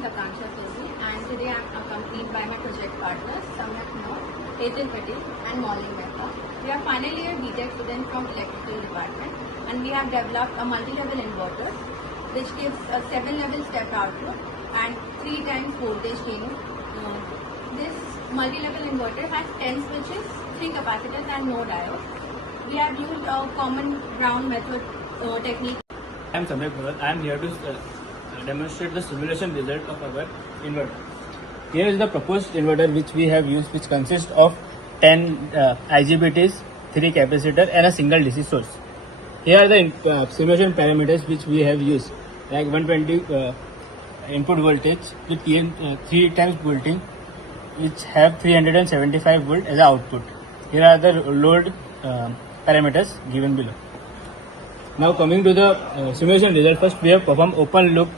is Akanksha and today I am accompanied by my project partners Samyak, Hetul, Patel and Maulin, Mehta. We are final year B.Tech students from electrical department and we have developed a multi-level inverter which gives a 7-level step output and 3 times voltage gain. This multi-level inverter has 10 switches, 3 capacitors and no diodes. We have used a common ground method technique. I am Samyak. I am here to demonstrate the simulation result of our inverter. Here is the proposed inverter which we have used, which consists of 10 IGBTs, 3 capacitor and a single DC source. Here are the simulation parameters which we have used, like 120 input voltage with 3 times volting, which have 375 volt as output. Here are the load parameters given below. Now coming to the simulation result, first we have performed open loop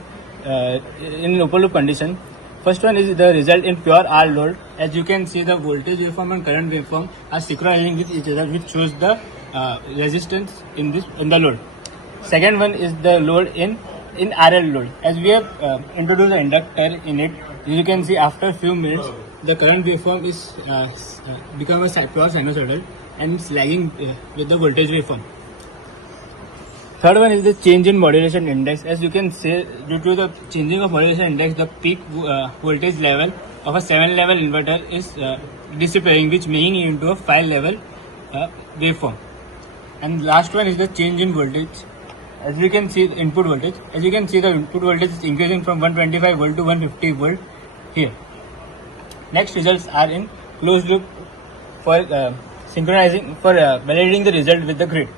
in open loop condition. First one is the result in pure R load. As you can see, the voltage waveform and current waveform are synchronizing with each other, which shows the resistance in the load. Second one is the load in RL load. As we have introduced the inductor in it, you can see after a few minutes the current waveform is become a pure sinusoidal and it's lagging with the voltage waveform. Third one is the change in modulation index. As you can see, due to the changing of modulation index, the peak voltage level of a 7-level inverter is disappearing, which making it into a 5-level waveform. And last one is the change in voltage. As you can see, the input voltage. As you can see, the input voltage is increasing from 125 volt to 150 volt here. Next results are in closed loop for synchronizing, for validating the result with the grid.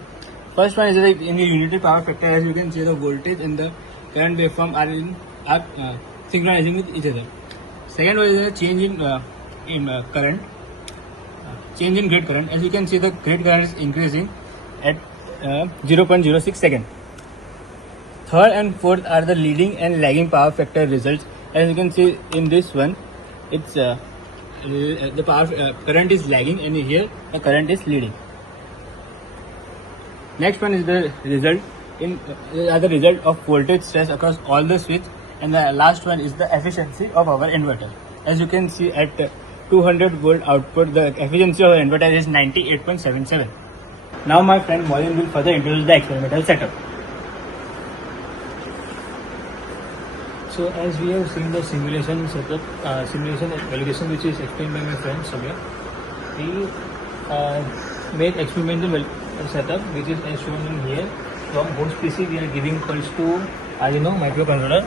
First one is in the unity power factor. As you can see, the voltage and the current waveform are synchronizing with each other. Second one is the change in current, change in grid current. As you can see, the grid current is increasing at 0.06 second. Third and fourth are the leading and lagging power factor results. As you can see in this one, it's the power current is lagging, and here the current is leading. Next one is the result of voltage stress across all the switch, and the last one is the efficiency of our inverter. As you can see, at 200 volt output, the efficiency of our inverter is 98.77. Now my friend Maulin will further introduce the experimental setup. So as we have seen the simulation setup, simulation validation which is explained by my friend Samyak, we made experimental setup which is as shown in here. From host PC we are giving pulse to Arduino microcontroller,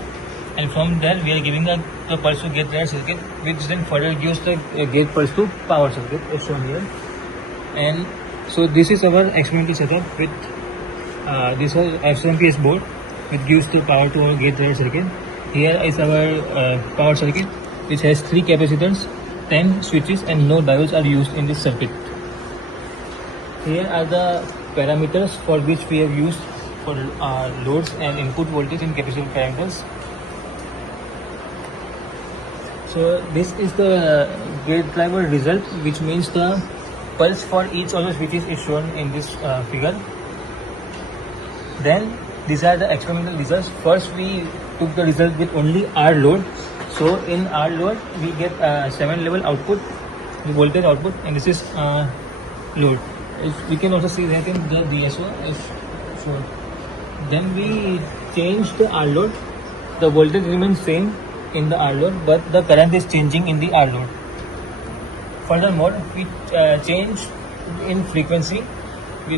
and from there we are giving the pulse to gate driver circuit, which then further gives the gate pulse to power circuit as shown here. And so this is our experimental setup with this is SMPS board which gives the power to our gate driver circuit. Here is our power circuit which has 3 capacitors, 10 switches and no diodes are used in this circuit. Here are the parameters for which we have used for loads and input voltage and capacitor parameters. So this is the gate driver result, which means the pulse for each of the switches is shown in this figure. Then these are the experimental results. First we took the result with only R load. So in R load we get 7-level output, the voltage output, and this is load. We can also see that in the DSO is shown. Then we change the R load. The voltage remains same in the R load, but the current is changing in the R load. Furthermore, we change in frequency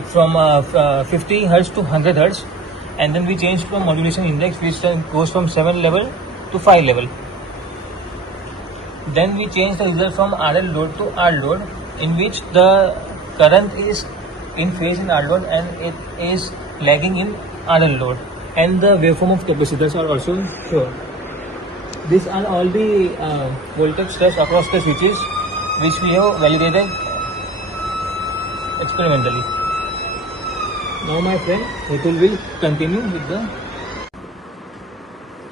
from 50 Hz to 100 Hz, and then we change from modulation index, which goes from 7 level to 5 level. Then we change the result from RL load to R load, in which the current is in phase in R load and it is lagging in RL load, and the waveform of capacitors are also shown. These are all the voltage stress across the switches which we have validated experimentally. Now my friend Hetul will continue with the...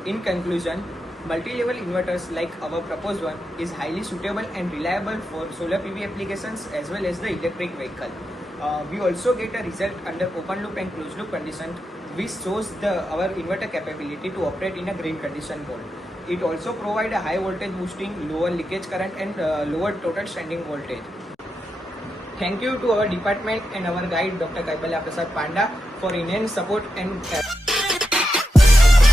In conclusion, multi-level inverters like our proposed one is highly suitable and reliable for solar PV applications as well as the electric vehicle. We also get a result under open loop and closed loop condition, which shows our inverter capability to operate in a green condition mode. It also provides a high voltage boosting, lower leakage current and lower total standing voltage. Thank you to our department and our guide Dr. Kaibalya Prasad Panda for enhanced support and